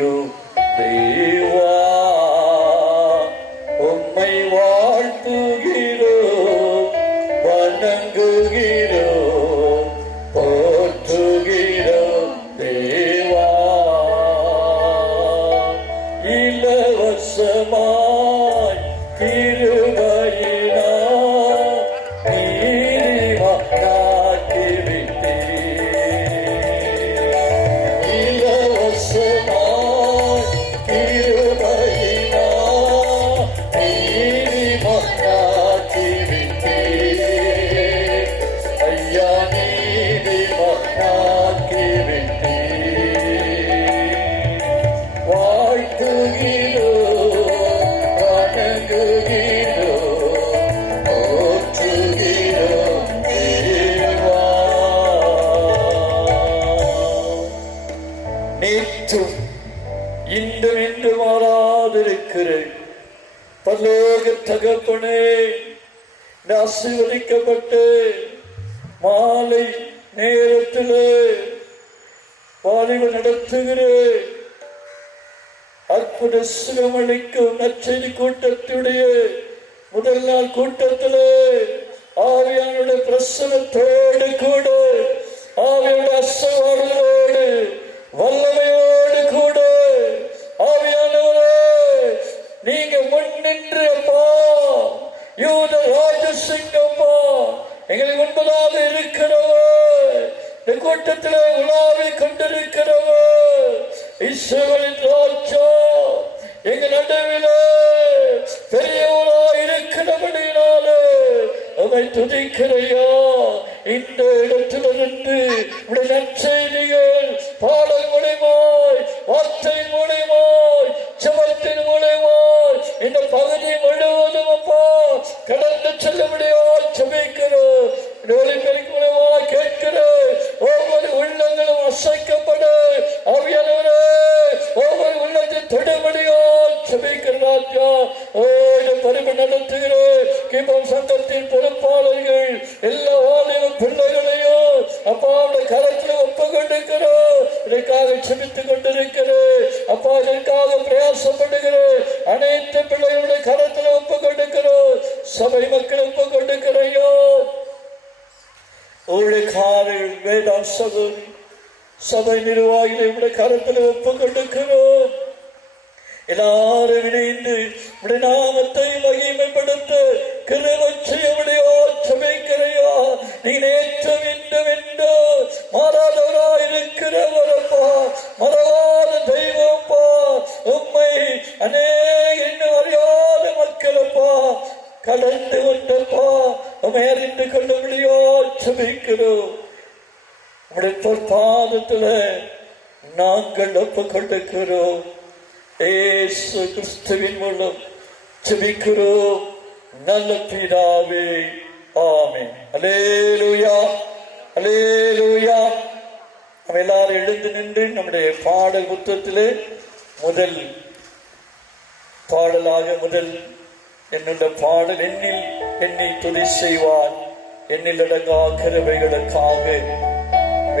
செய்யும் தேவா, உம்மை வாழ்த்துகிறோம், வணங்குகிறோம், போற்றுகிறோம் தேவா. இலவசமாய் கிருபையினால் நீதிமானாக்கி விட்டீர். இலவசமாய் கிருபையினால் நீதிமானாக்கி விட்டீர். ஐயா நீதிமானாக்கி விட்டீர். வாழ்த்துகிறோம், வணங்குகிறோம், போற்றுகிறோம் தேவா. நேற்றும் இன்றும் என்று மாறாதிருக்கிற பரலோக தகப்பனே, ஆசீர்வதிக்கப்பட்டு மாலை நேரத்திலே வாலிப நடத்துகிறேன் அற்புத சுகமளிக்கும் நற்செய்தி கூட்டத்துடைய முதல் நாள் கூட்டத்திலே ஆவியானுடைய பிரசனத்தோடு கூட, ஆவியானுடைய அசைவாடுகளோடு, வல்லமையோடு கூட, ஆவியானவரே நீங்க முன்னின்று அப்பா, யூத ராஜசிங்கப்பா, எங்களை முன்பதாக இருக்கிறவர், இந்த கூட்டத்திலே உலாவி கொண்டிருக்கிறவர், இஸ்ரவேலின் ராஜா எங்க நடுவிலே பெரியவராய் இருக்கிறபடியினாலே அவரை துதிக்கிறையா. இந்த இடத்திலிருந்து உடைய நற்செய்திகள் பாடல் மூலமாய், வார்த்தை மூலமாய், ஜெபத்தின் மூலமாய் இந்த பகுதி முழுவதும் அப்பா கடந்து செல்லும்படியா ஜெபிக்கிறோம். ஒளிபெருக்கு மூலமாய் கேட்கிறேன். ஒவ்வொரு உள்ளங்களும் அசைக்கப்பட ஆவியானவரே ஒவ்வொரு உள்ளத்தில் தொடுபடியா ஜெபிக்கிறாயா. பரிவு நடத்துகிறேன் கிபம் சங்கத்தின் பொறுப்பாளர்கள் எல்லா வாலிப பிள்ளைகளையும் அப்பாவுடைய கரத்தில் ஒப்பு கொண்டிருக்கிறோம். இதற்காக செபித்துக் கொண்டிருக்கிறேன் அப்பா, இதற்காக பிரயாசப்படுகிறேன். அனைத்து பிள்ளைகளுடைய கரத்தில் ஒப்பு கொண்டிருக்கிறோம். சபை மக்கள் ஒப்பு கொண்டிருக்கிறையோ. ஊழியக்காரர்கள், வேதாசகர், சபை நிர்வாகிகளை உடைய கரத்தில் ஒப்பு கொண்டிருக்கிறோம். எல்லாரும் இணைந்து உடைய நாமத்தை மகிமைப்படுத்த கிருபை செய்யும்படியா ஜெபிக்கிறையா. நீ நேற்றும் இன்றும் என்றும் மாறாதவராய் இருக்கிறவரப்பா, மறவாத தெய்வப்பா. உம்மை அநேக இன்னும் அறியாத மக்களப்பா கடந்து கொண்டப்பா, உம்மை அறிந்து கொள்ளும்படியா ஜெபிக்கிறோம். உடைய பொற்பாதத்துல நாங்கள் ஒப்பு கொண்டிருக்கிறோம். இயேசு கிறிஸ்துவின் மூலம் ஜெபிக்கிறோம் நல்ல பிதாவே, ஆமென். அல்லேலூயா, அல்லேலூயா. நம்ம எல்லாரும் எழுந்து நின்று நம்முடைய பாடல் புத்தகத்திலே முதல் பாடலாக முதல் என்னுடைய பாடல் என்னில் என்னை துதி செய்வார் என்னில் அடங்கா கிருபைகளுக்காக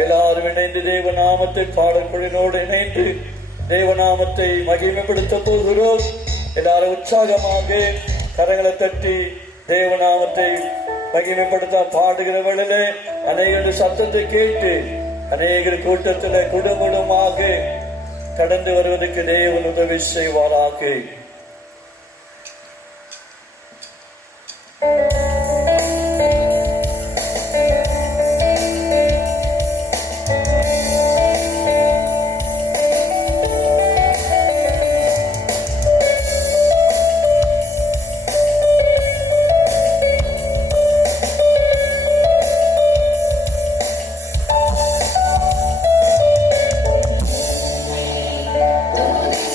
எல்லாரும் இணைந்து தேவநாமத்தை பாடல்களினோடு இணைந்து தேவநாமத்தை மகிமைப்படுத்த போகிறோம். எல்லாரும் உற்சாகமாக கரங்களை தட்டி தேவநாமத்தை மகிமைப்படுத்த பாடுகிறவர்களே, அநேகர் சத்தத்தை கேட்டு அநேகர் கூட்டத்தில் குடும்பமாக கடந்து வருவதற்கு தேவன் உதவி செய்வாராக.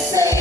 Say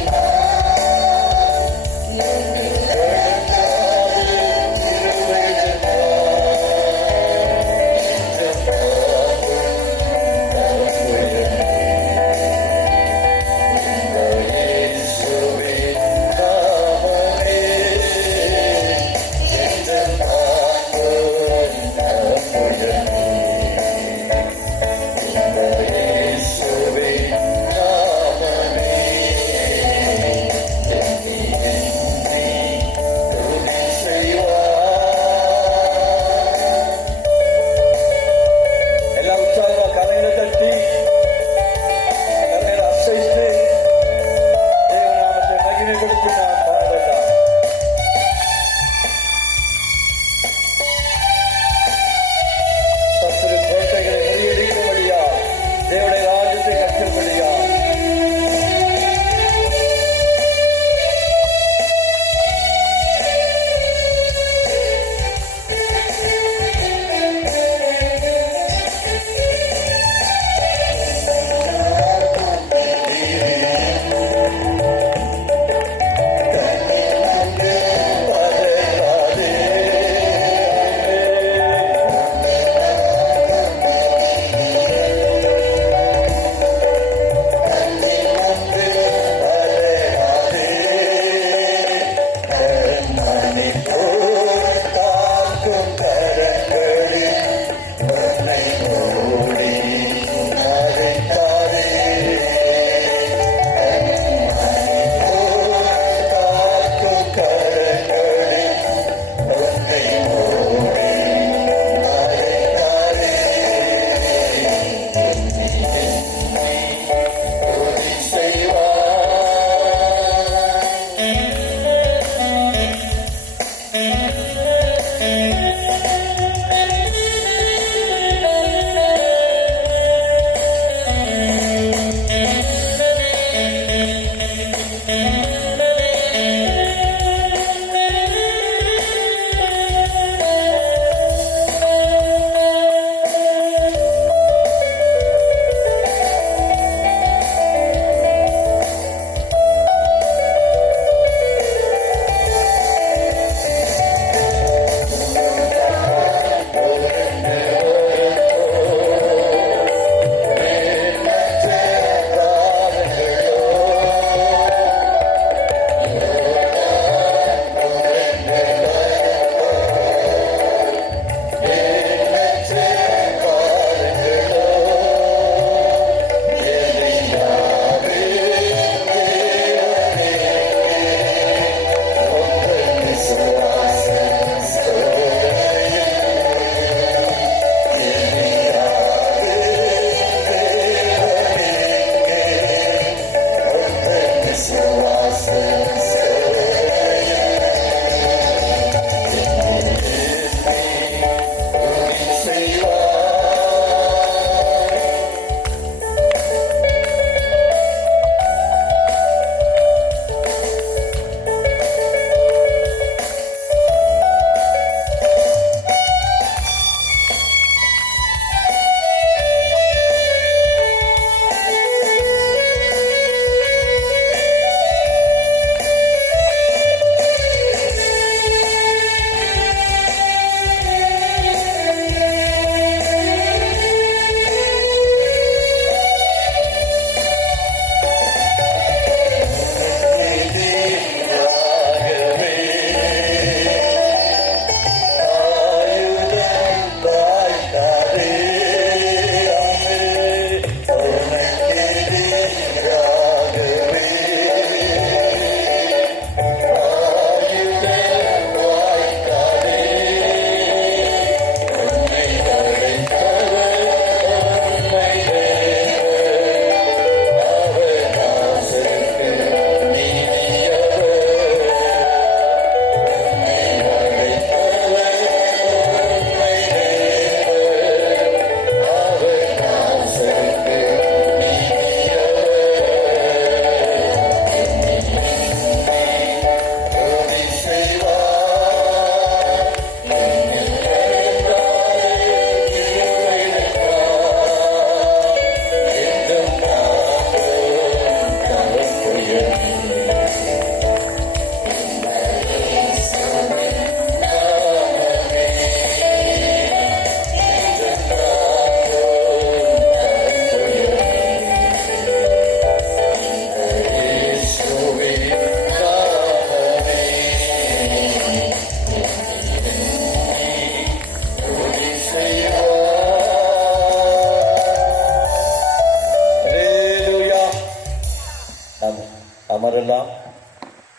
அமரலாம்.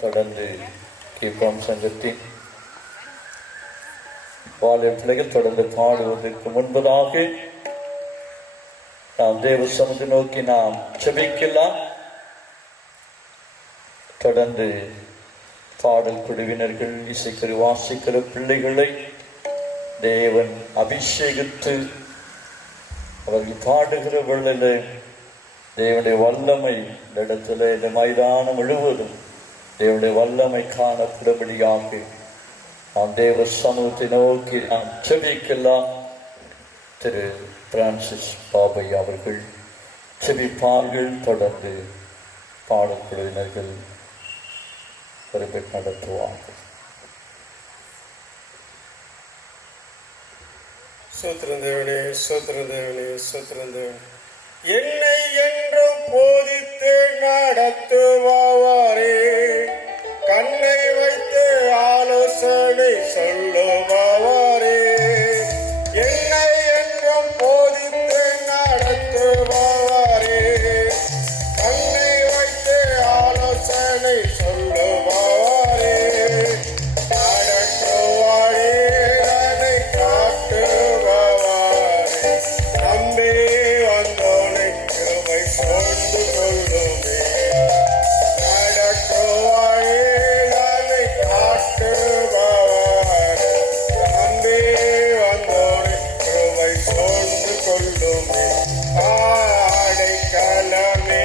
தொடர்ந்து கீழ்ப்பாம் சங்கத்தின் வாலிய பிள்ளைகள் தொடர்ந்து பாடுவதற்கு முன்பதாக நாம் தேவ சமூகத்தை நோக்கி நாம் செபிக்கலாம். தொடர்ந்து பாடல் குழுவினர்கள், இசைக்கரு வாசிக்கிற பிள்ளைகளை தேவன் அபிஷேகித்து அவர்கள் பாடுகிற வேளையில தேவனுடைய வல்லமை இந்த இடத்துல, இந்த மைதானம் முழுவதும் தேவனுடைய வல்லமை காணப்படும்படியாக நாம் தேவ சமூகத்தை நோக்கி நாம் செபிக்கலாம். திரு பிரான்சிஸ் பாபை அவர்கள் செபிப்பார்கள். தொடர்ந்து பாடக்குழுவினர்கள் பொறுப்பேற்று நடத்துவார்கள். சோத்திரந்தேவனே, சோத்திரந்தேவனே, சோத்திரந்தேவனே, என்னை என்றும் போதித்து நடத்துவாரே, கண்ணை வைத்து ஆலோசனை சொல்லுவாரே, என்னை என்றும் போதித்து நடத்துவாரே, கண்ணை வைத்து ஆலோசனை சொல்லுவாரே, நடத்துவாரே, அதை காட்டுவாரே, நம்பி வந்தோனை கிருபை சூழ்ந்து கொள்ளுமே, நடத்துவாரே, அதை காட்டுவாரே, நம்பி வந்தோனை கிருபை சூழ்ந்து கொள்ளுமே, ஆடைக்கலமே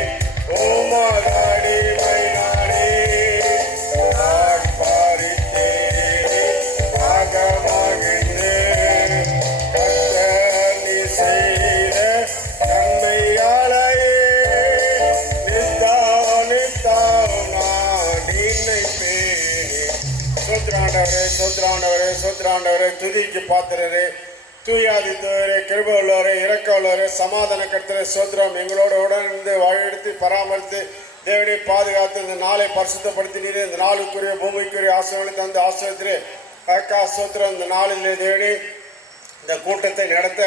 உமதடிமை நானே, ஆட்பாரித்தேனே ஆகமகிழ்ந்தேன், கர்த்தர் நீ செய்த நன்மையாலேயே நித்தானித்தாம் நான் நினைப்பேனே. சோத்திராண்டவரே, சோத்திராண்டவரே, சோத்திராண்டவரே, துதிக்கு பாத்திரரே, தூயாதித்தவரே, கிருபை உள்ளவரே, இரக்க உள்ளவரே, சமாதான கர்த்தரே, சோத்திரம். எங்களோட உடனிருந்து வழிநடத்தி பராமரித்து தேவனை பாதுகாத்து இந்த நாளை பரிசுத்தப்படுத்தினீரே. இந்த நாளுக்குரிய பூமிக்குரிய ஆசிரியர்களை தந்து ஆசிரியத்திலே அக்கா சோத்திரம். இந்த நாளிலே தேவனே இந்த கூட்டத்தை நடத்த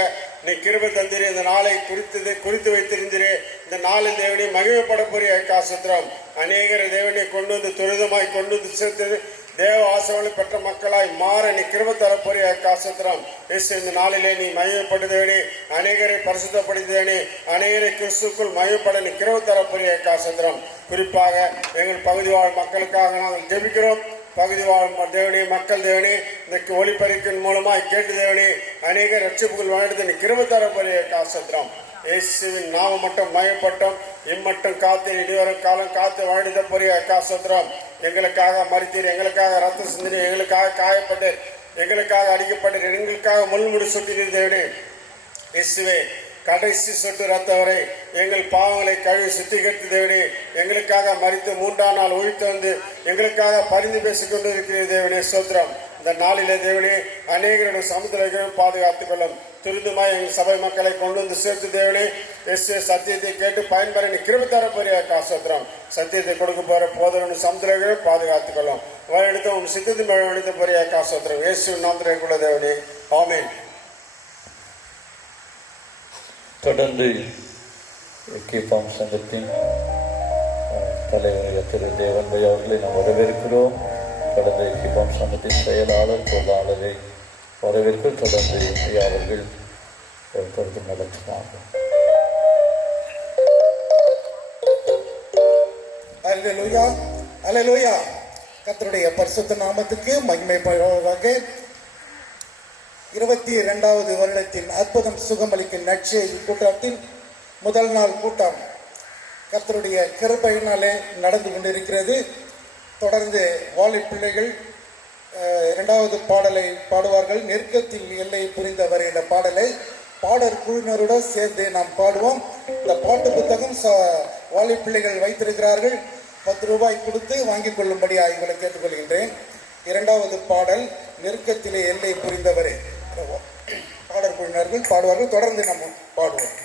நீ கிருபை தந்தீரே. இந்த நாளை குறித்து வைத்திருந்தீரே. இந்த நாளில் தேவனை மகிமைப்படக்கூடிய அக்கா சோத்திரம். அநேகரை தேவனை கொண்டு வந்து துரிதமாய் கொண்டு வந்து சேர்த்து தேவ ஆசைகளை பெற்ற மக்களாய் மாற நீ கிருபை தரப்போறிய காசத்திரம். இந்த நாளிலே நீ மகிமைப்படுதேனே, அநேகரை பரிசுத்தப்படுத்தேனே, அநேகரை கிறிஸ்துக்குள் மகிமைப்பட நீ கிருபை தரப்போறிய காசத்திரம். குறிப்பாக எங்கள் பகுதி வாழ் மக்களுக்காக நாங்கள் ஜெபிக்கிறோம். பகுதி வாழ் தேவனே, மக்கள் தேவனே, இந்த ஒளிப்பறிக்கின் மூலமாய் கேட்டு தேவனே, அநேக ரட்சிப்புகள் வாழ்ந்து நீ கிருபை தரப்போறிய காசத்திரம். இயேசுவின் நாம மட்டும் மயப்பட்டோம். இம்மட்டும் காத்து இனிவரும் காலம் காத்து வாழ்ந்த பொரிய காசத்திரம். எங்களுக்காக மறித்தீர், எங்களுக்காக ரத்த சிந்தினி, எங்களுக்காக காயப்பட்டீர், எங்களுக்காக அடிக்கப்பட்டீர், எங்களுக்காக முள்முடி சுட்டினீர் தேவனே. இயேசுவே, கடைசி சொட்டு ரத்த வரை எங்கள் பாவங்களை கழுவி சுத்திகரித்து தேவனே, எங்களுக்காக மறித்து 3ஆம் நாள் உயிர்த்து வந்து எங்களுக்காக பரிந்து பேசிக் கொண்டு இருக்கிற தேவனே, சோத்திரம். இந்த நாளிலே தேவனே அநேகருடைய சமுத்திரங்களையும் பாதுகாத்துக் கொள்ளும். துரிதமாய் எங்கள் சபை மக்களை கொண்டு வந்து சேர்த்து தேவனே, சத்தியத்தை கேட்டு பயன்பெற நீ கிருபை தரப்போறிய காசத்திரம். சத்தியத்தை கொடுக்க போற போதவனுடைய சமுத்திரங்களையும் பாதுகாத்துக் கொள்ளும். வழியெடுத்த உன் சித்தத்தின் வழியெடுத்த போறிய காசத்திரம். இயேசு நாமத்திற்குள்ள தேவனே, ஆமென். தொடர்ந்து கீழ்ப்பாம் சங்கத்தின் தலைவர் திரு தேவன்மை அவர்களை நாம் வரவேற்கிறோம். தொடர்ந்து கீழ்ப்பாம் சங்கத்தின் செயலாளர் பொருளாளரை வரவேற்க தொடர்ந்து அவர்கள் தொடர்ந்து நடத்துவார்கள். அல்லேலூயா, அல்லேலூயா. கர்த்தருடைய பரிசுத்த நாமத்துக்கு மகிமை பரவாக. 22வது வருடத்தின் அற்புதம் சுகமளிக்கும் நற்செய்தி கூட்டத்தின் முதல் நாள் கூட்டம் கர்த்தருடைய கிருபையினாலே நடந்து கொண்டிருக்கிறது. தொடர்ந்து வாலி பிள்ளைகள் 2வது பாடலை பாடுவார்கள். நெருக்கத்தில் எல்லை புரிந்தவர் என்ற பாடலை பாடற் குழுவினருடன் சேர்ந்து நாம் பாடுவோம். இந்த பாட்டு புத்தகம் வாலி பிள்ளைகள் வைத்திருக்கிறார்கள். 10 ரூபாய் கொடுத்து வாங்கிக் கொள்ளும்படி இவங்களை கேட்டுக்கொள்கின்றேன். 2வது பாடல் நெருக்கத்திலே எல்லை புரிந்தவரே. பாடற் குழுவினர்கள் பாடுவார்கள். தொடர்ந்து நம்ம பாடுவோம்.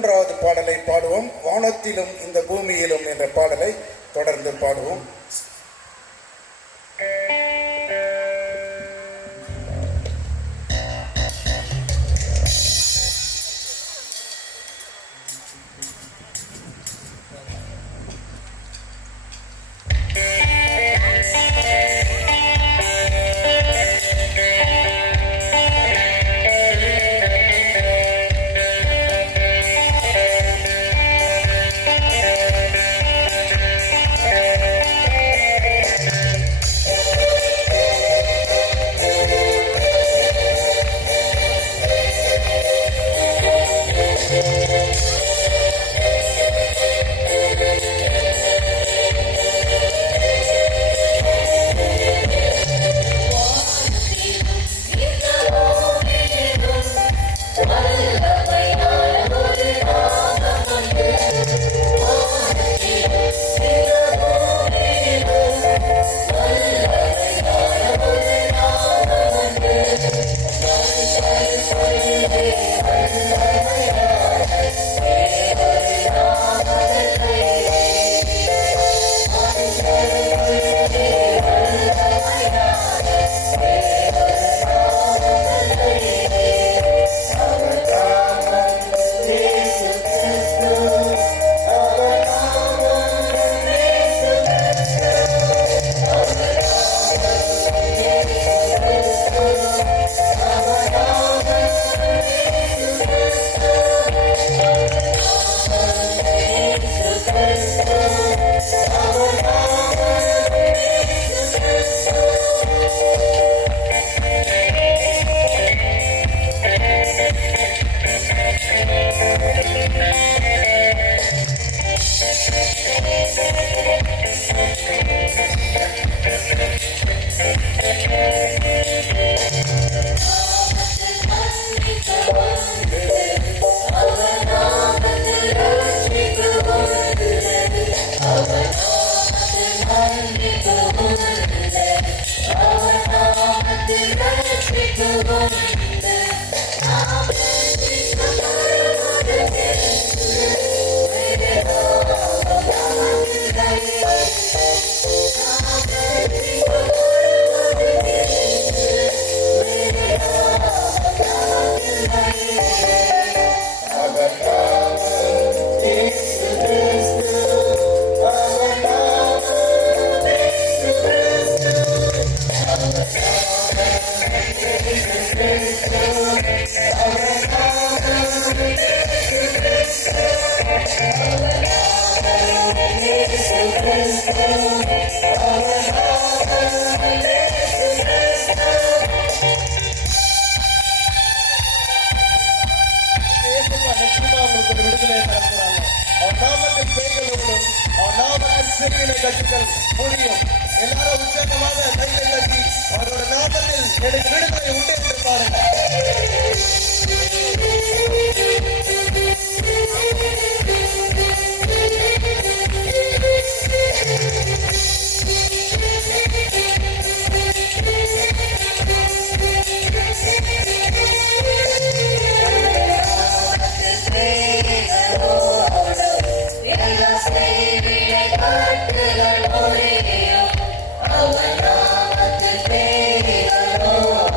மூன்றாவது பாடலை பாடுவோம். வானத்திலும் இந்த பூமியிலும் என்ற பாடலை தொடர்ந்து பாடுவோம். முடியும். எல்லாரும் உற்சாகமாக கையை தட்டி அவரோட நாமத்தில் எனக்கு விடுதலை உண்டு என்று பாருங்க. Our love, the day,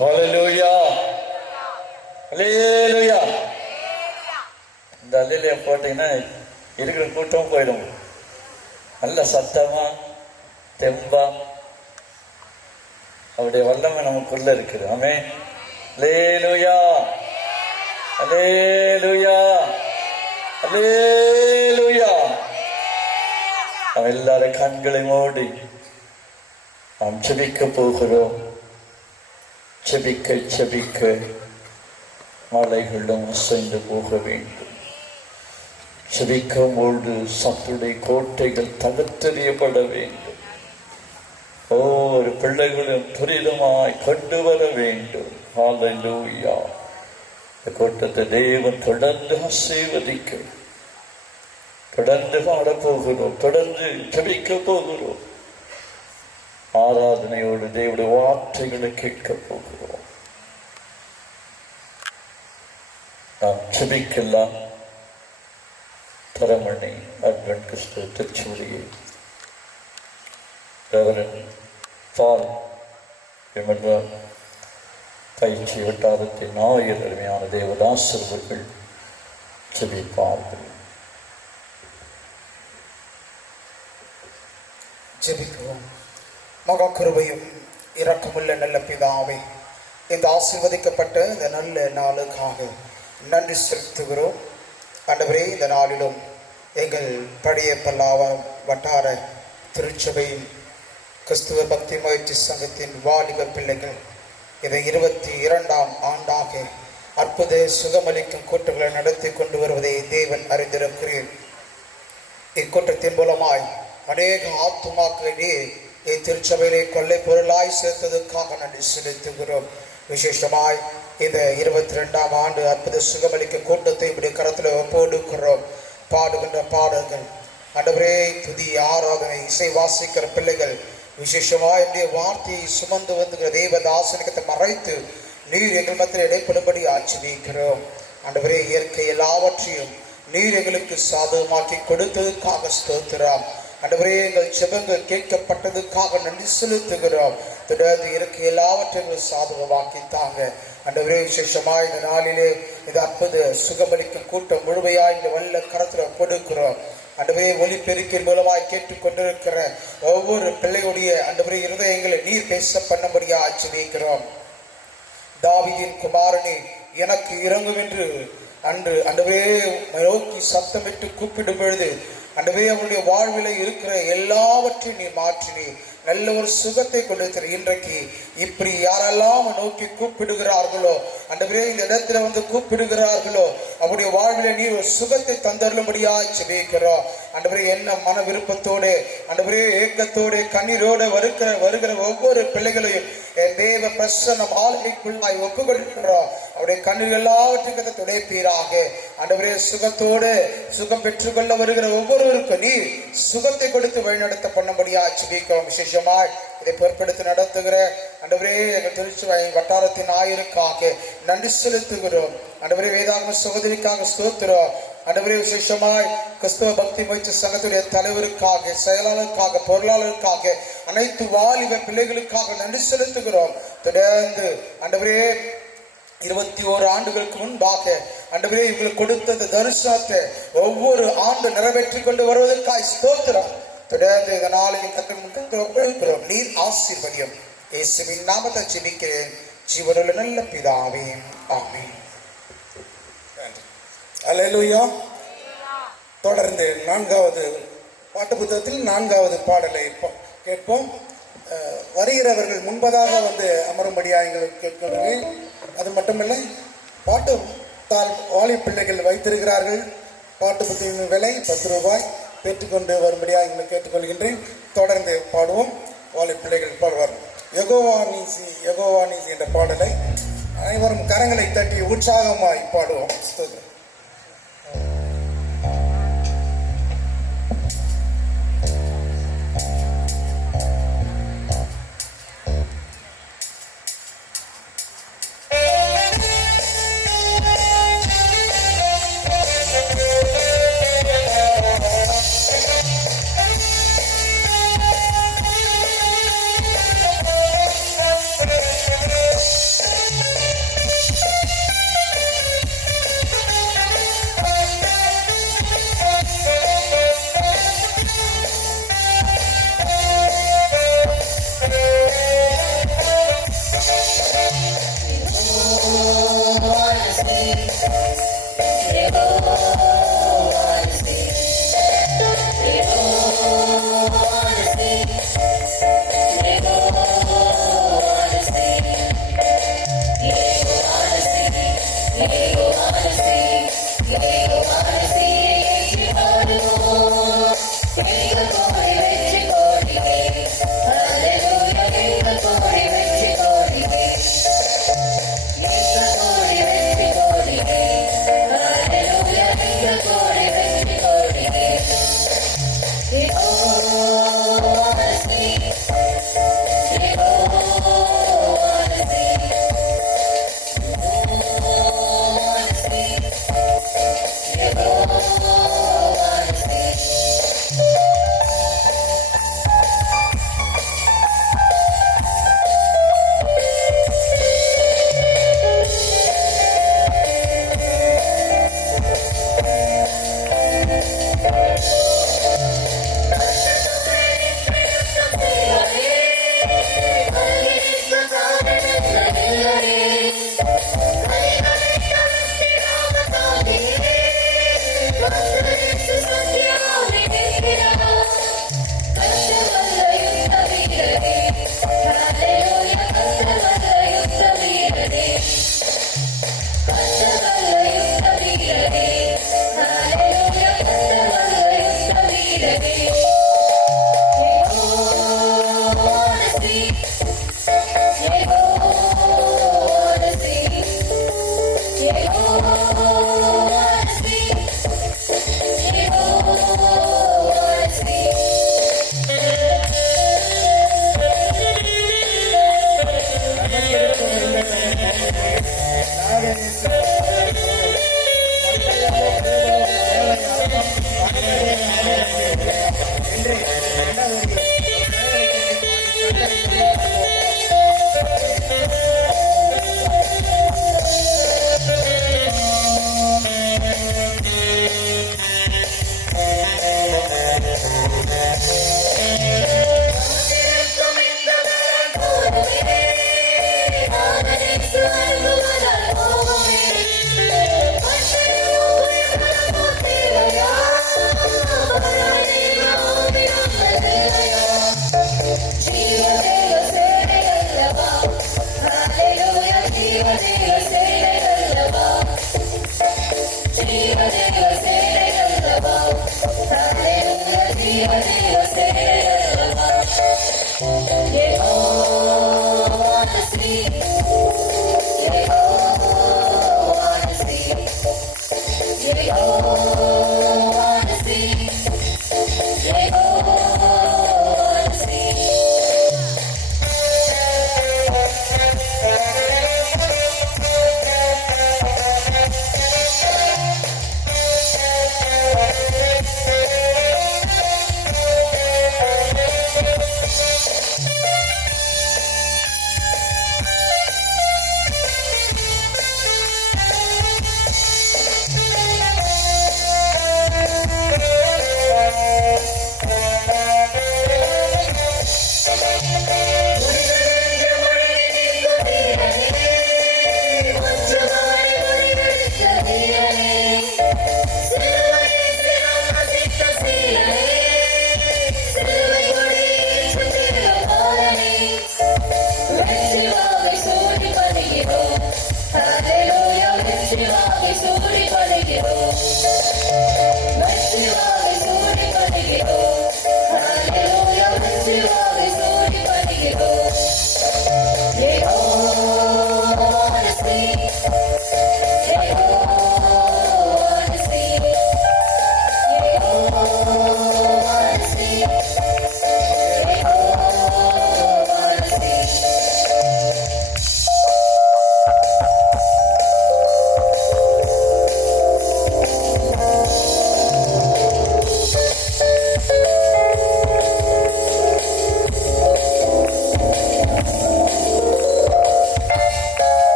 ஹல்லேலூயா, ஹல்லேலூயா. இந்த அல்லேலூயா போட்டீங்கன்னா இருக்கிற கூட்டம் போயிடும். நல்ல சத்தமா தெம்பா அவருடைய வல்லமை நமக்குள்ள இருக்குது. ஆமென். ஹல்லேலூயா, ஹல்லேலூயா, ஹல்லேலூயா. எல்லாரும் கண்களை மூடி நாம் ஜெபிக்க போகிறோம். செபிக்க செபிக்க மலைகளும் அசைந்து போக வேண்டும். செபிக்கும் பொழுது சத்துடைய கோட்டைகள் தகர்த்தெறியப்பட வேண்டும். ஒவ்வொரு பிள்ளைகளும் துரிதமாய் கொண்டு வர வேண்டும். ஹல்லேலூயா. இந்த கூட்டத்தை தேவன் தொடர்ந்து ஆசீர்வதிக்க, தொடர்ந்து பாடப்போகிறோம், தொடர்ந்து ஜெபிக்க போகிறோம். ஆராதனையோடு தேவனுடைய வார்த்தைகளை கேட்க போகிறோம். நாம் ஜெபிக்கலாம். தரமணி அட்வென்ட் கிறிஸ்துவ திருச்சபையை ரெவரண்ட் பால் விமல்ராஜ் பயிற்சி வட்டாரத்தின் ஆயர் அருமையான தேவதாசர்கள் ஜெபிப்பார்கள். ஜெபிக்குவோம். மகா கிருபையும் இரக்கமுள்ள நல்ல பிதாவே, இந்த ஆசீர்வதிக்கப்பட்ட இந்த நல்ல நாளுக்காக நன்றி செலுத்துகிறோம். ஆண்டவரே, இந்த நாளிலும் எங்கள் பழைய பல்லாவரம் வட்டார திருச்சபையின் கிறிஸ்துவ பக்தி முயற்சி சங்கத்தின் வாலிப பிள்ளைகள் இதை 22ஆம் ஆண்டாக அற்புத சுகமளிக்கும் கூட்டங்களை நடத்தி கொண்டு வருவதை தேவன் அறிந்திருக்கிறேன். இக்கூட்டத்தின் மூலமாய் அநேக ஆத்துமாக்களை திருச்சபையிலே கொள்ளை பொருளாய் சேர்த்ததுக்காக நன்றி செலுத்துகிறோம். விசேஷமாய் இந்த 22ஆம் ஆண்டு அற்புத சுகமளிக்க கூட்டத்தை இப்படி கரத்தில் ஒப்போடுக்கிறோம். பாடுகின்ற பாடல்கள் ஆண்டவரே, துதி, ஆராதனை, இசை வாசிக்கிற பிள்ளைகள், விசேஷமாக என்னுடைய வார்த்தையை சுமந்து வந்துகிற தேவதாசனிக்கத்தை மறைத்து நீர் எங்கள் மத்தியில் இடைப்படும்படி ஆட்சிக்கிறோம். ஆண்டவரே, இயற்கை எல்லாவற்றையும் நீர் எங்களுக்கு சாதகமாக்கி கொடுத்ததுக்காக ஸ்தோத்திரம். ஆண்டவரே, எங்கள் ஜெபங்கள் கேட்கப்பட்டதுக்காக நன்றி செலுத்துகிறோம். தொடர்ந்து இயற்கை எல்லாவற்றையும் சாதகமாக்கி தாங்க. ஆண்டவரே, விசேஷமா இந்த நாளிலே இந்த அற்புத சுகமளிக்கும் கூட்டம் முழுமையா இந்த வல்ல கரத்துல கொடுக்கிறோம். ஆண்டவரே, ஒலிபெருக்கின் மூலமாய் கேட்டுக்கொண்டிருக்கிற ஒவ்வொரு பிள்ளையுடைய ஆண்டவரே இருதயங்களை நீர் பேச பண்ணும்படியா ஆச்சரிக்கிறோம். தாவீதின் குமாரனே, எனக்கு இறங்கும் என்று அன்று ஆண்டவரே நோக்கி சத்தமிட்டு கூப்பிடும் பொழுது ஆண்டவரே அவருடைய வாழ்வில இருக்கிற எல்லாவற்றையும் நீ மாற்றினி நல்ல ஒரு சுகத்தை கொடுக்கிற. இன்றைக்கு இப்படி யாரெல்லாம் நோக்கி கூப்பிடுகிறார்களோ, ஆண்டவரே இந்த இடத்துல வந்து கூப்பிடுகிறார்களோ, அவருடைய வாழ்வில நீ ஒரு சுகத்தை தந்தருளும்படியா ஜெபிக்கிறோம். ஆண்டவரே, என்ன மன விருப்பத்தோடு ஆண்டவரே ஏக்கத்தோடு கண்ணீரோடு வருகிற ஒவ்வொரு பிள்ளைகளையும் என் தேவ பிரசன்னம் ஆளுமைக்குள்ளாய் ஒப்புக்கொள்கிறோம். அவருடைய கண்ணீர் எல்லாவற்றுக்கு துடைப்பீராக. ஆண்டவரே, சுகத்தோடு சுகம் பெற்றுக்கொள்ள வருகிற ஒவ்வொருவருக்கும் நீ சுகத்தை கொடுத்து வழிநடத்த பண்ணும்படியா ஜெபிக்கிறோம். விசேஷமாய் இதை பொறுப்பெடுத்து நடத்துகிற ஆண்டவரே எங்கள் திருச்சி வட்டாரத்தின் ஆயருக்காக நன்றி செலுத்துகிறோம். ஆண்டவரே, வேதாகம சகோதரிக்காக ஸ்தோத்திரம். ஆண்டவரே, விசேஷமாய் கிறிஸ்தவ பக்தி முயற்சி சங்கத்துடைய தலைவருக்காக, செயலாளருக்காக, பொருளாளருக்காக, அனைத்து வாலிப பிள்ளைகளுக்காக நன்றி செலுத்துகிறோம். தொடர்ந்து ஆண்டவரே 21 ஆண்டுகளுக்கு முன்பாக ஆண்டவரே இவங்களுக்கு கொடுத்த தரிசனத்தை ஒவ்வொரு ஆண்டு நிறைவேற்றிக் கொண்டு வருவதற்காக ஸ்தோத்திரம். தொடர்ந்து இந்த நாளையும் நீர் ஆசீர்வதியும். இயேசுவின் நாமத்தை ஜெபிக்கிறேன் ஜீவனுள்ள நல்ல பிதாவே, ஆமென். அல்லேலூயா. தொடர்ந்து 4வது பாட்டு புத்தகத்தில் 4வது பாடலை கேட்போம். வருகிறவர்கள் முன்பதாக வந்து அமரும்படியாக எங்களுக்கு கேட்கிறேன். அது மட்டுமில்லை, பாட்டு தாள் வாலி பிள்ளைகள் வைத்திருக்கிறார்கள். பாட்டு புத்தகத்தின் விலை 10 ரூபாய் பெற்றுக்கொண்டு வரும்படியாக எங்களை கேட்டுக்கொள்கின்றேன். தொடர்ந்து பாடுவோம். வாலி பிள்ளைகள் பாடுவார் யெகோவா நீசி யெகோவா நீசி என்ற பாடலை அனைவரும் கரங்களை தட்டி உற்சாகமாய் பாடுவோம்.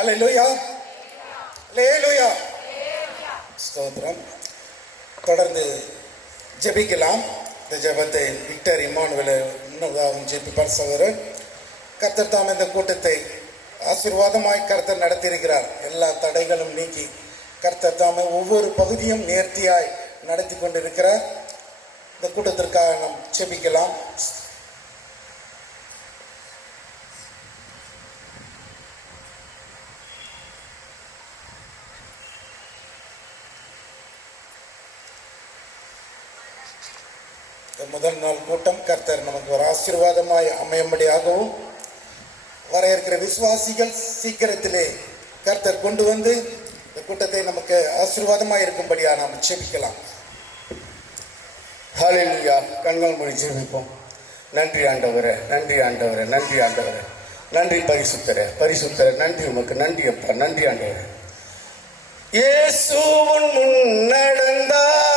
அல்லேலூயா, அல்லேலூயா. ஸ்தோத்திரம். தொடர்ந்து ஜெபிக்கலாம். இந்த ஜெபத்தை விக்டர் இமானுவேல் இன்னும் ஜெபிப்பார் சகோதரர். கர்த்தர் தாம் இந்த கூட்டத்தை ஆசீர்வாதமாய் கர்த்தர் நடத்தியிருக்கிறார். எல்லா தடைகளும் நீக்கி கர்த்தர் தாமே ஒவ்வொரு பகுதியும் நேர்த்தியாய் நடத்தி கொண்டிருக்கிறார். இந்த கூட்டத்திற்காக நாம் ஜெபிக்கலாம். முதல் நாள் கூட்டம் கர்த்தர் நமக்கு ஒரு ஆசீர்வாதமாய் அமையும்படியாகவும் வர இருக்கிற விசுவாசிகள் சீக்கிரத்திலே கர்த்தர் கொண்டு வந்து இந்த கூட்டத்தை நமக்கு ஆசீர்வாதமாக இருக்கும்படியா நாம் ஜெபிக்கலாம். ஹalleluya. கண்கள் மூடி ஜெபிப்போம். நன்றி ஆண்டவரே, நன்றி ஆண்டவரே, நன்றி ஆண்டவரே, நன்றி பரிசுத்தரே, பரிசுத்தரே, நன்றி உமக்கு, நன்றி அப்பா, நன்றி ஆண்டவரே. இயேசுவின் முன்னடந்தால்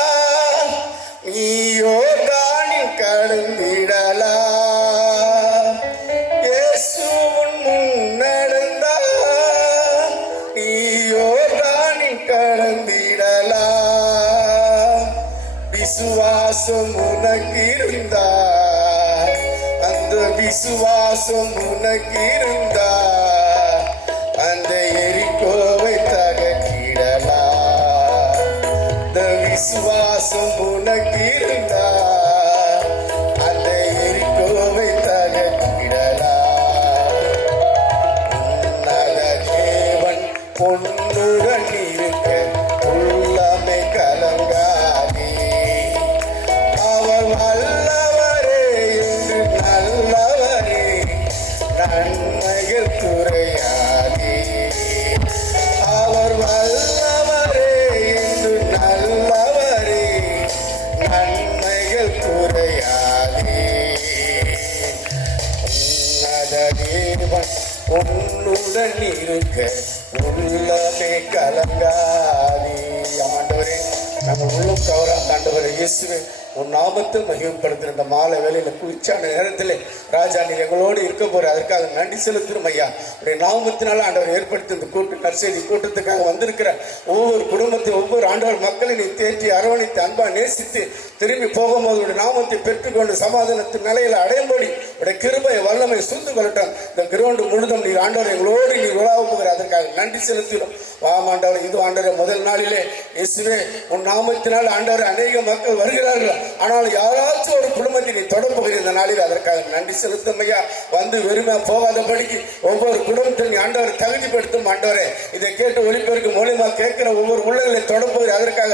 நீ யோர்தானில் கடந்திடலாம். இயேசுவின் முன்னடந்தால் நீ யோர்தானில் கடந்திடலாம். விசுவாசம் உனக்கு இருந்தா, அந்த விசுவாசம் உனக்கு இருந்தா, அந்த எரிகோவை தகர்த்திடலாம். இந்த விசுவாசம் உனக்கு இருந்தா, அந்த எரிகோவை தகர்த்திடலாம். உன்னத தேவன் பொன்னுடன் இருக்க உள்ளமே கலங்காதே. அவர் வல்லவரே என்று நல்லவரே, நன்மைகள் குறையாதே. அவர் வல்லவரே என்று நல்லவரே, நன்மைகள் குறையாதே. உன்னத தேவன் உன்னுடன் இருக்க உள்ளமே கலங்காதே. ஆண்டவரே, நம்ம உள்ளம் கவராக ஆண்டவரே இயேசுவே, உன் நாமத்தை மகிமைப்படுத்துகிற இந்த மாலை வேலையில குளிச்சான நேரத்தில் ராஜா நீ எங்களோடு இருக்க போற, அதற்காக நன்றி செலுத்துறோம் ஐயா. உடைய நாமத்தினால ஆண்டவர் ஏற்படுத்தி இந்த நற்செய்தி கூட்டத்துக்காக வந்திருக்கிற ஒவ்வொரு குடும்பத்தையும், ஒவ்வொரு ஆண்டவர் மக்களை நீ தேற்றி அரவணைத்து அன்பா நேசித்து திரும்பி போகும்போது உடைய நாமத்தை பெற்றுக்கொண்டு சமாதானத்தின் நிலையில அடையும்படி உடைய கிருபை வல்லமை சூழ்ந்து கொள்ளட்டும். இந்த கிரௌண்டு முழுதும் நீர் ஆண்டவர் எங்களோடு நீர் உலாவ போகிற, அதற்காக நன்றி செலுத்துகிறோம். வாம் ஆண்டவர், இது ஆண்டவர் முதல் நாளிலே இயேசுவே உன் நாமத்தினால் ஆண்டவர் அநேக மக்கள் வருகிறார்கள். ஆனால் யாராச்சும் ஒரு குடும்பத்தை நீ தொடர்புகிற இந்த நாளில், அதற்காக நன்றி செலுத்தும் ஐயா. வந்து வெறுமை போகாதபடிக்கு ஒவ்வொரு குடும்பத்தை நீ ஆண்டவர் தகுதிப்படுத்தும் ஆண்டவரே. இதை கேட்டு ஒளிபெருக்கு மூலியமா கேட்கிற ஒவ்வொரு உள்ளங்களை தொடர்புகிற, அதற்காக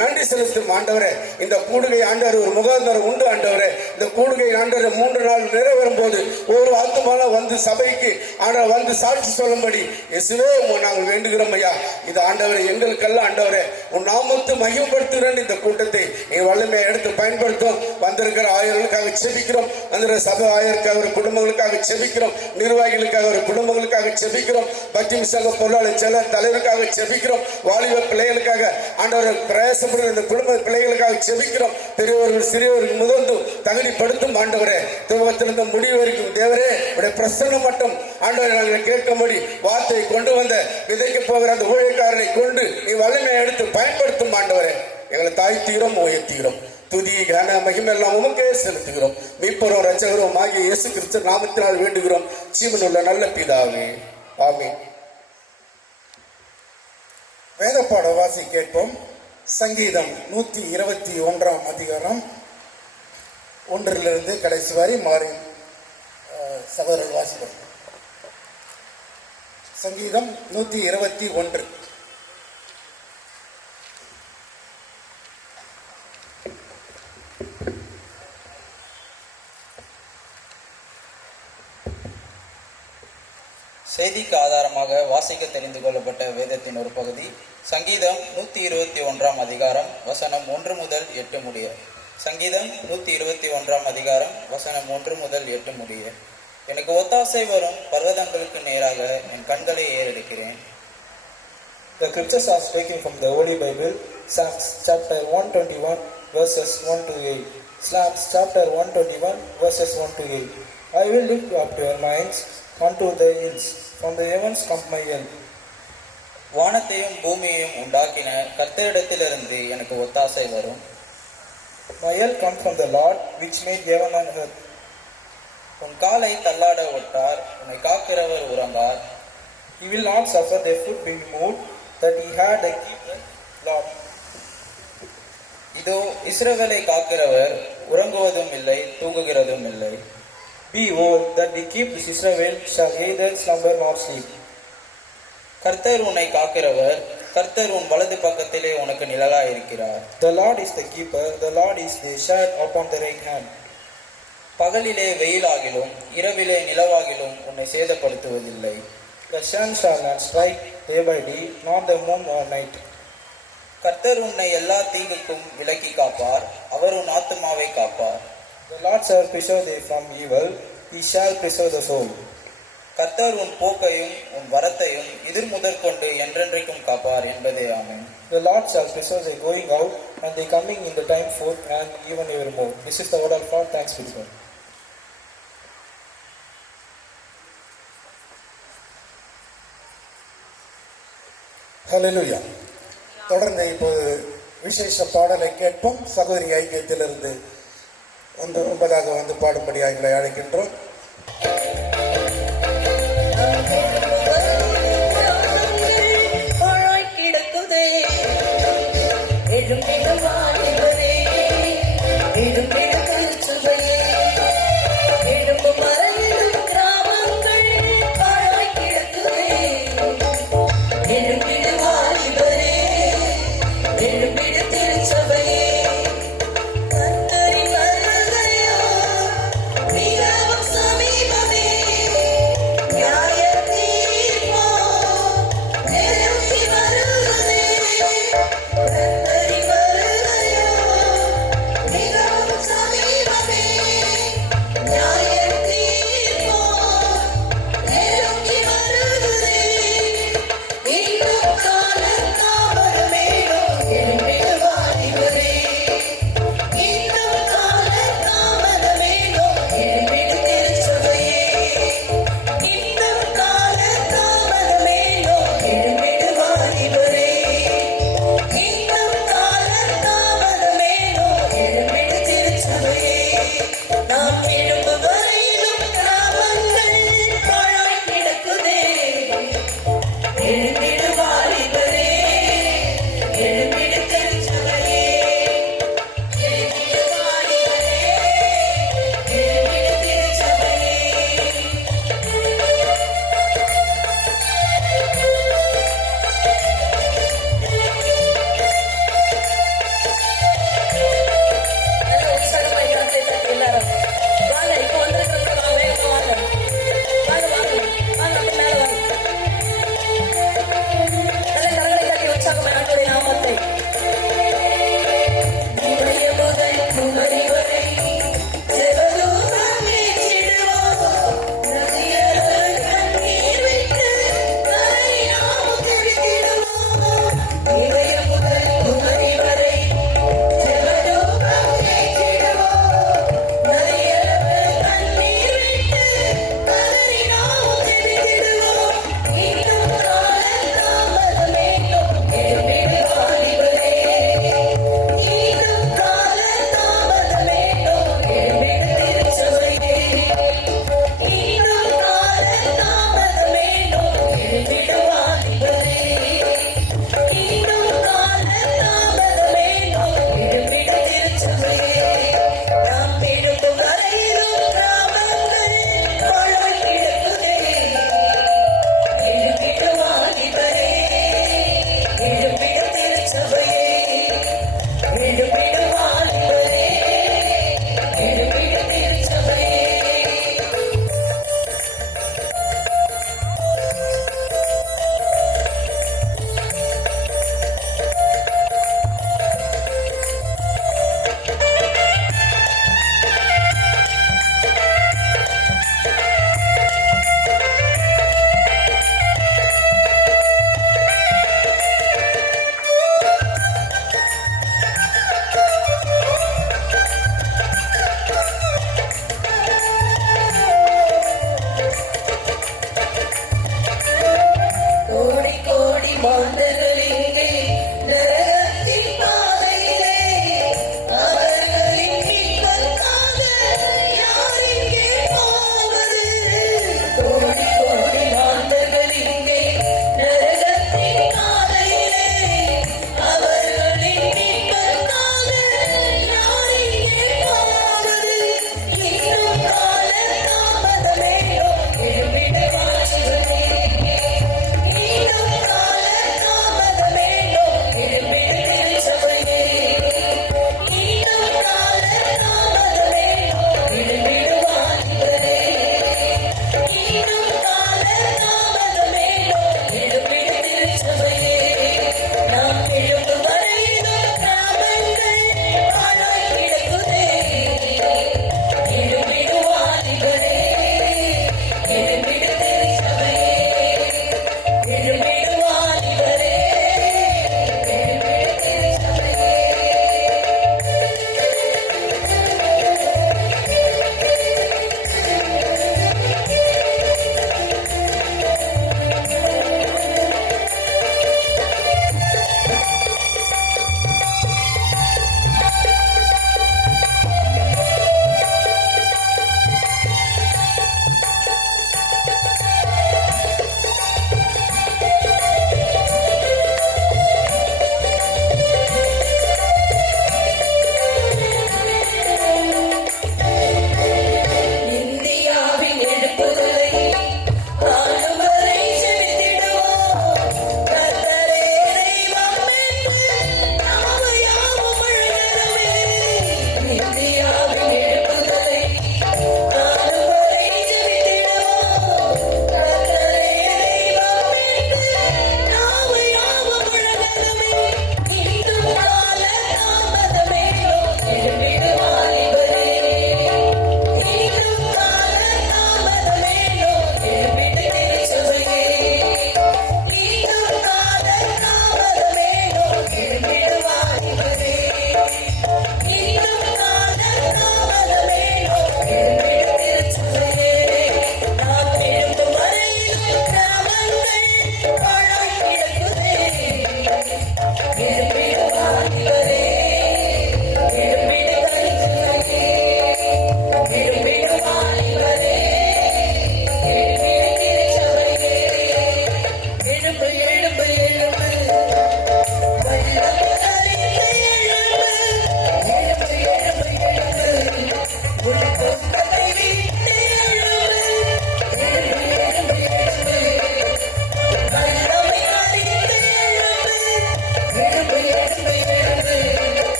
நன்றி செலுத்தும் ஆண்டவரே. இந்த கூடுகை ஆண்டவர் ஒரு முகாந்தரம் உண்டு ஆண்டவரே. இந்த கூடுகை ஆண்டவர் 3 நாள் நிறைவேறும் போது ஒரு ஆத்துமான வந்து சபைக்கு ஆண்டவர் வந்து சாட்சி சொல்லும்படி இயேசுவே நாங்கள் வேண்டுகிறோம் ஐயா. இது ஆண்டவரை எங்களுக்கெல்லாம் ஆண்டவரே உன் நாமத்தை மகிமைப்படுத்துகிறேன். இந்த கூட்டத்தை நீ வல்லமையை எடுத்து பயன்படுத்தும். வந்திருக்கிற ஆயர்களுக்காக செபிக்கிறோம், வந்திருக்கிற சபை ஆயருக்காக ஒரு குடும்பங்களுக்காக செபிக்கிறோம், நிர்வாகிகளுக்காக ஒரு குடும்பங்களுக்காக செபிக்கிறோம், பக்தி சங்க பொருளாளர் செல்ல தலைவருக்காக செபிக்கிறோம், வாலிப பிள்ளைகளுக்காக ஆண்டவர் பிரயாசப்படுகிற இந்த குடும்ப பிள்ளைகளுக்காக செபிக்கிறோம். பெரியவர்கள் சிறியவர்கள் முதல்ந்து தகுதிப்படுத்தும் ஆண்டவரே. துவக்கத்திலிருந்து முடிவு வரைக்கும் தேவரே உடைய பிரசன்னம் மட்டும் ஆண்டவரை நாங்கள் கேட்கும்படி வார்த்தையை கொண்டு வந்த விதைக்க போகிற அந்த ஊழியக்காரனை கொண்டு நீ வல்லமையை எடுத்து பயன்படுத்தும் ஆண்டவரே. எங்களை தாழ்த்துகிறோம், உயர்த்துகிறோம். துதி கன மகிமெல்லாம் உமக்கே செலுத்துகிறோம். மீட்பரும் ரட்சகரும் ஆகிய இயேசு கிறிஸ்து நாமத்தினால் வேண்டுகிறோம், ஜீவனுள்ள நல்ல பிதாவே, ஆமென். வேதப்பாட வாசி கேட்போம். சங்கீதம் 121 அதிகாரம் 1 கடைசி வரை மாறி சகோதரர்கள் வாசிப்போம். சங்கீதம் 121. செய்திக்கு ஆதாரமாக வாசிக்க தெரிந்து கொள்ளப்பட்ட வேதத்தின் ஒரு பகுதி சங்கீதம் 121 அதிகாரம் வசனம் 1 முதல் 8 முடிய. சங்கீதம் 121 அதிகாரம் வசனம் 1 முதல் 8 முடிய. எனக்கு ஒத்தாசை வரும் பர்வதங்களுக்கு நேராக என் கண்களை ஏறெடுக்கிறேன். The scriptures are speaking from the Holy Bible, Psalms chapter 121 verses 1 to 8. Psalms chapter 121 verses 1 to 8. I will lift up your minds unto the hills, from the heavens come my help. வானத்தையும் பூமியையும் உண்டாக்கின கர்த்தரிடத்திலிருந்து எனக்கு ஒத்தாசை வரும். My help comes from the Lord which made heaven and earth. உன் காலை தள்ளாட ஒட்டார், உன்னை காக்கிறவர் உறங்கார். He will not suffer their foot be moved, that he had a keeper, Lord. இதோ இஸ்ரவேலை காக்கிறவர் உறங்குவதும் இல்லை, தூங்குகிறதும் இல்லை. Behold, that the keepers Israel shall neither slumber nor sleep. கர்த்தர் உன்னை காக்கிறவர், கர்த்தர் உன் வலது பக்கத்திலே உனக்கு நிழலாய் இருக்கிறார். The Lord is the keeper, the Lord is the shade upon the right hand. பகலிலே வெயிலாகிலும் இரவிலே நிலவாகிலும் உன்னை சேதப்படுத்துவதில்லை. The sun shall not strike day by day, not the moon or night. கர்த்தர் உன்னை எல்லா தீங்குக்கும் விலக்கி காப்பார், அவர் உன் ஆத்துமாவை காப்பார். The Lord shall preserve thee from evil, he shall preserve the soul. கர்த்தர் உன் போக்கையும் உன் வரத்தையும் முதற்கொண்டு என்றென்றைக்கும் காப்பார் என்பதே ஆமென். The Lord shall preserve thy going out and thy coming in the time forth and even evermore. This is the word of God. Thanks be to God. ஹல்லேலூயா. தொடர்ந்து இப்போது விசேஷ பாடலை கேட்போம். சகோதரி ஐக்கியத்திலிருந்து ஒன்பதாக வந்து பாடும்படியாக எங்களை அழைக்கின்றோம்.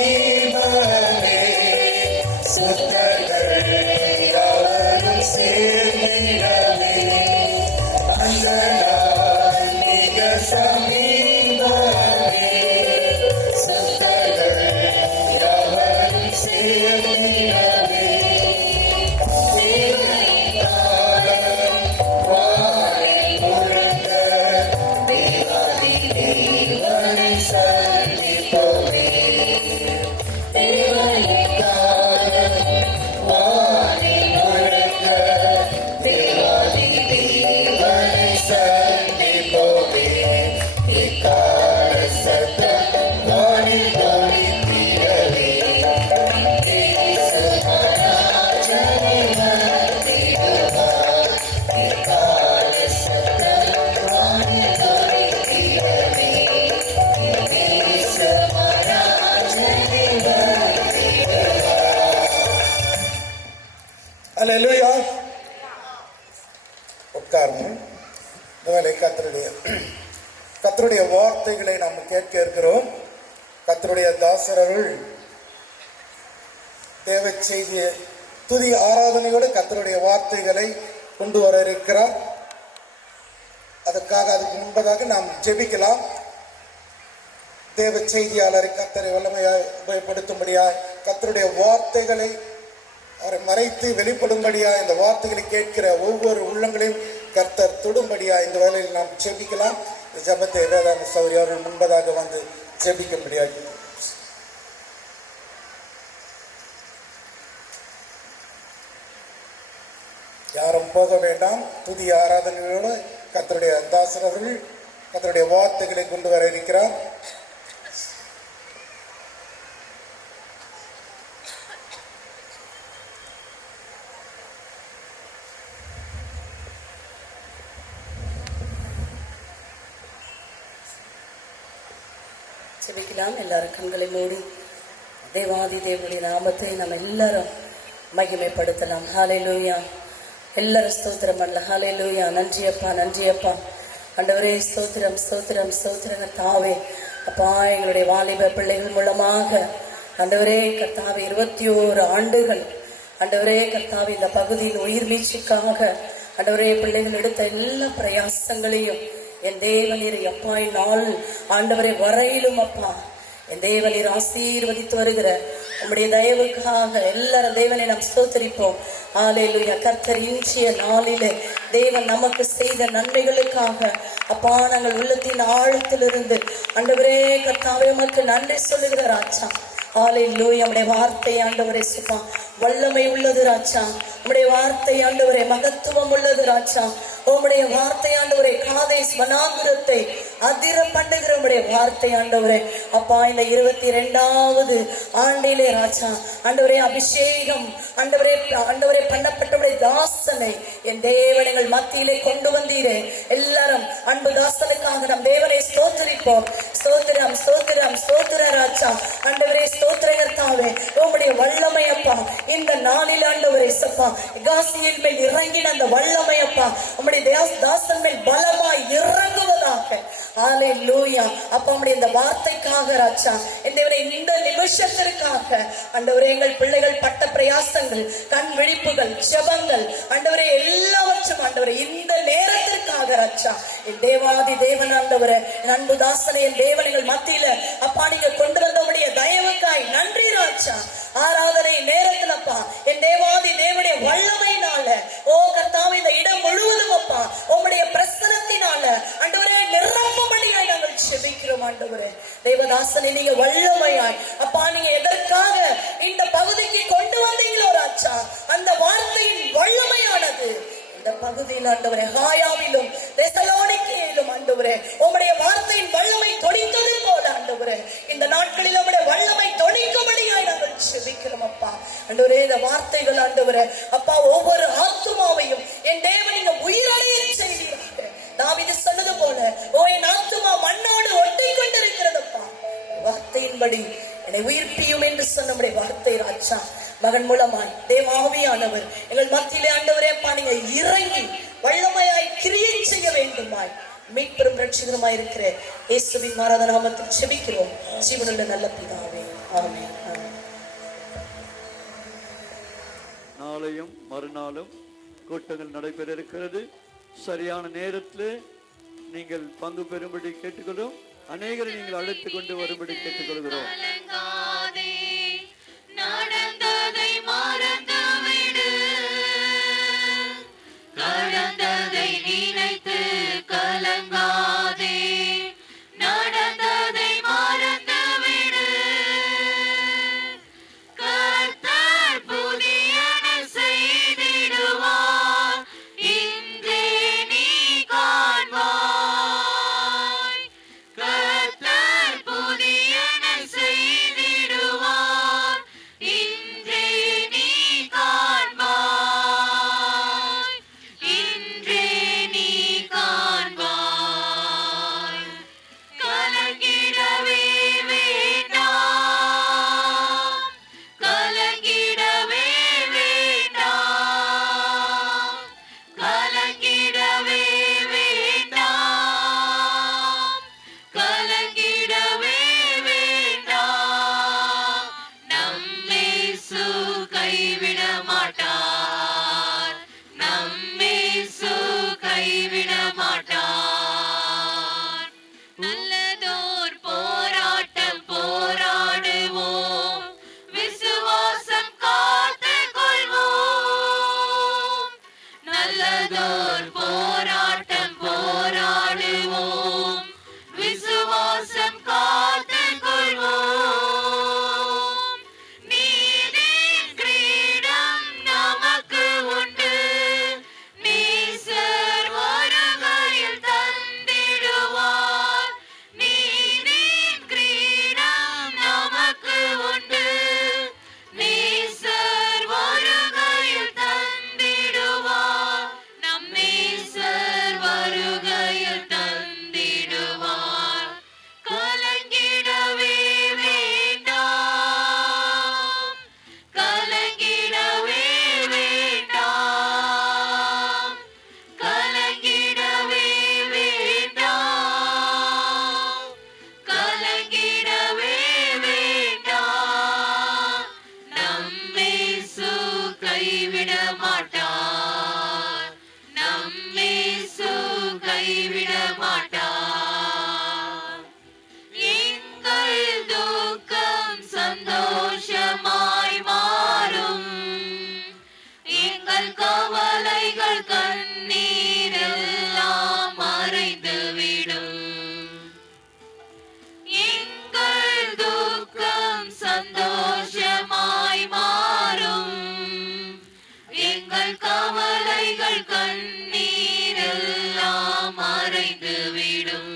சமீபமே சுத்தர்கள் அல்லேலூயா. உட்கார்ந்து முதலை கர்த்தருடைய வார்த்தைகளை நாம் கேட்க இருக்கிறோம். கர்த்தருடைய தாசர்கள் தேவ செய்திய துதி ஆராதனையோடு கர்த்தருடைய வார்த்தைகளை கொண்டு வர இருக்கிறார். அதுக்கு முன்பதாக நாம் ஜெபிக்கலாம். தேவ செய்தியாளரை கர்த்தரை வல்லமையாய் உபயோகப்படுத்தும்படியாய் கர்த்தருடைய வார்த்தைகளை அவரை மறைத்து வெளிப்படும்படியா இந்த வார்த்தைகளை கேட்கிற ஒவ்வொரு உள்ளங்களையும் கர்த்தர் தொடும்படியா இந்த வேளையில் நாம் ஜெபிக்கலாம். இந்த ஜெபத்தை வேதாந்த சௌரி அவர்கள் முன்பதாக வந்து ஜெபிக்கும்படியாக யாரும் போக வேண்டாம். துதி ஆராதனையோடு கர்த்தருடைய தாசர் அவர்கள் கர்த்தருடைய வார்த்தைகளை கொண்டு வர இருக்கிறார். ஜெபிக்கலாம். எல்லாரும் கண்களை மூடி தேவாதி தேவனுடைய நாமத்தை நம்ம எல்லாரும் மகிமைப்படுத்தலாம். ஹல்லேலூயா. எல்லாரும் ஸ்தோத்திரம் பண்ணல. ஹல்லேலூயா. நன்றியப்பா, நன்றியப்பா. ஆண்டவரே ஸ்தோத்திரம், ஸ்தோத்திரம், ஸ்தோத்திரம் கர்த்தாவே. அப்பா, எங்களுடைய வாலிப பிள்ளைகள் மூலமாக ஆண்டவரே கர்த்தாவே 21 ஆண்டுகள் ஆண்டவரே கர்த்தாவே இந்த பகுதியின் உயிர் மீட்சிக்காக ஆண்டவரே பிள்ளைகள் எடுத்த எல்லா பிரயாசங்களையும் என் தேவனீர் அப்பா நாள் ஆண்டவரை வரையிலும் அப்பா என் தேவனீர் ஆசீர்வதித்து வருகிற உம்முடைய தயவுக்காக எல்லாரும் தேவனை நாம் ஸ்தோத்திரிப்போம். ஹல்லேலூயா. கர்த்தர் இன்றைய நாளிலே தேவன் நமக்கு செய்த நன்மைகளுக்காக அப்பா நாங்கள் உள்ளத்தின் ஆழத்திலிருந்து ஆண்டவரே கர்த்தாவே உமக்கு நன்றி சொல்லுகிற ராஜா. ஹல்லேலூயா. நம்முடைய வார்த்தை ஆண்டவரே சுப்பா வல்லமை உள்ளது ராஜா. நம்முடைய வார்த்தை ஆண்டவரே மகத்துவம் உள்ளது ராஜா. உம்முடைய வார்த்தை ஆண்டவரே காதேஸ் வனாந்திரத்தை அதிர பண்ணுகிற உம்முடைய வார்த்தை ஆண்டவரே அப்பா இந்த 22வது ஆண்டிலே ராஜா ஆண்டவரே அபிஷேகம் ஆண்டவரே பண்ணப்பட்டவருடைய தாசனை என் தேவனைகள் மத்தியிலே கொண்டு வந்தீரே. எல்லாரும் அன்பு தாசனுக்காக நம் தேவனை ஸ்தோத்திரிப்போம். ஸ்தோத்திரம், ஸ்தோத்திரம், ஸ்தோத்திர ராஜா. ஆண்டவரே ஸ்தோத்திரத்தாவே உம்முடைய வல்லமை அப்பா இந்த நாளில் ஆண்டவரே சப்பா காசியின் மேல் இறங்கின அந்த வல்லமை அப்பா உம்முடைய தாசன் மேல் பலமாய் இறங்குவதாக. ஹல்லேலூயா. அப்பா உம்முடைய இந்த வார்த்தைக்காக ராஜா இந்த நிமிஷத்திற்காக ஆண்டவரே எங்கள் பிள்ளைகள் பட்ட பிரயாசங்கள் கண் விழிப்புகள் ஜெபங்கள் ஆண்டவரே எல்லாவற்றும் ஆண்டவரே இந்த நேரத்திற்காக ராஜா என் தேவாதி தேவன் ஆண்டவரே அன்பு தாசனை என் தேவனிகள் மத்தியில அப்பா நீங்க கொண்டு வந்தவுடைய தயவுக்காய் நன்றி ராஜா. ஆராதனை நேரத்தில் அப்பா என் தேவாதி தேவனுடைய வல்லமையினால ஓ கர்த்தாவே இந்த இடம் முழுவதும் அப்பா உம்முடைய பிரசன்னத்தினால ஆண்டவரே நிரம்பும்படியாய் நாங்கள் ஜெபிக்கிறோம். ஆண்டவரே தேவதாசனை நீங்க வல்லமையாய் அப்பா நீங்க எதற்காக இந்த பகுதிக்கு கொண்டு வந்தீங்களோ ராஜா அந்த வார்த்தையின் வல்லமையானது இந்த பகுதியில் ஆண்டவரே ஹாயாவிலும் தெசலோனிக்கேயிலும் ஆண்டவரே உம்முடைய வார்த்தையின் வல்லமை தொனித்தது போல ஆண்டவரே இந்த நாட்களில் உம்முடைய வல்லமை தொனிக்கும்படியாய் நாங்கள் ஜெபிக்கிறோம் அப்பா. ஆண்டவரே இந்த வார்த்தைகள் ஆண்டவரே அப்பா ஒவ்வொரு ஆத்துமாவையும் என் தேவன் நீங்க உயிரடைய செய்வீர்கள். தாவீது சொன்னது போல ஓ என் ஆத்துமா மண்ணோடு ஒட்டி கொண்டிருக்கிறதப்பா வார்த்தையின்படி என்னை உயிர்ப்பியும் என்று சொன்ன வார்த்தை ராஜா மகன் மூலமாய் தேவாவியானவர் எங்கள் மத்தியிலே ஆண்டவரே அப்பா நீங்க இறங்கி வல்லமையாய் கிரியை செய்ய வேண்டுமாய் மீட்பெரும் ரட்சகருமாய் இருக்கிற இயேசுவின் மாறாத நாமத்தில் ஜெபிக்கிறோம் ஜீவனுள்ள நல்ல பிதாவே. ஆமென். நாளையும் மறுநாளும் கூட்டங்கள் நடைபெற இருக்கிறது. சரியான நேரத்தில் நீங்கள் பங்கு பெறும்படி கேட்டுக்கொள்கிறோம். அநேகரை நீங்கள் அழைத்து கொண்டு வரும்படி கேட்டுக்கொள்கிறோம். நடந்ததை மறந்துவிடு, கடந்ததை நினைத்து கலங்காதே. நடந்ததை மறந்துவிடு, கர்த்தர் புதியன செய்திடுவார், இன்றே நீ காண்பாய். கர்த்தர் புதியன செய்திடுவார், இன்றே நீ காண்பாய். இன்றே நீ காண்பாய். கலங்கிடவே வேண்டாம், கலங்கிடவே வேண்டாம், கலங்கிடவே வேண்டாம், கலங்கிடவே வேண்டாம். நம் இயேசு கைவிட மாட்டார், நம் இயேசு கைவிட மாட்டார். நல்லதோர் போராட்டம் போராடுவோம், விசுவாசம் காத்துக் கொள்வோம். நல்லதோர் போராட்டம் போராடுவோம், விசுவாசம் காத்துக் கொள்வோம். நீதின் கிரீடம் நமக்கு உண்டு, நேசர் வருகையில் தந்திடுவார். நீதின் கிரீடம் நமக்கு உண்டு, நேசர் வருகையில் தந்திடுவார். நம் நேசர் வருகையில் தந்திடுவார். கலங்கிடவே வேண்டாம், கலங்கிடவே வேண்டாம், கலங்கிடவே வேண்டாம், கலங்கிடவே வேண்டாம். நம் இயேசு கைவிட மாட்டார், நம் இயேசு கைவிட மாட்டார். எங்கள் துக்கம் சந்தோஷமாய் மாறும், எங்கள் கவலைகள் கண்ணீரெல்லாம் மறைந்துவிடும். எங்கள் துக்கம் சந்தோஷமாய் மாறும், எங்கள் கவலைகள் கண்ணீரெல்லாம் மறைந்துவிடும்.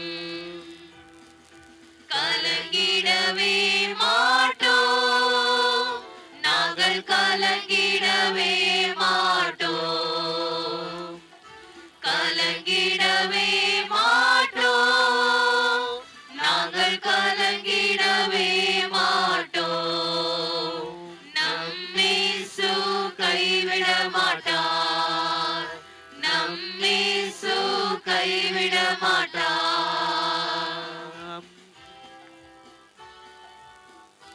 கலங்கிடவே மாட்டோம், நாங்கள் கலங்கிடவே மாட்டோம், கலங்கிடவே மாட்டோம், நாங்கள் கலங்கிடவே மாட்டோம். நம் இயேசு கைவிட மாட்டார், நம் இயேசு கைவிட மாட்டார்.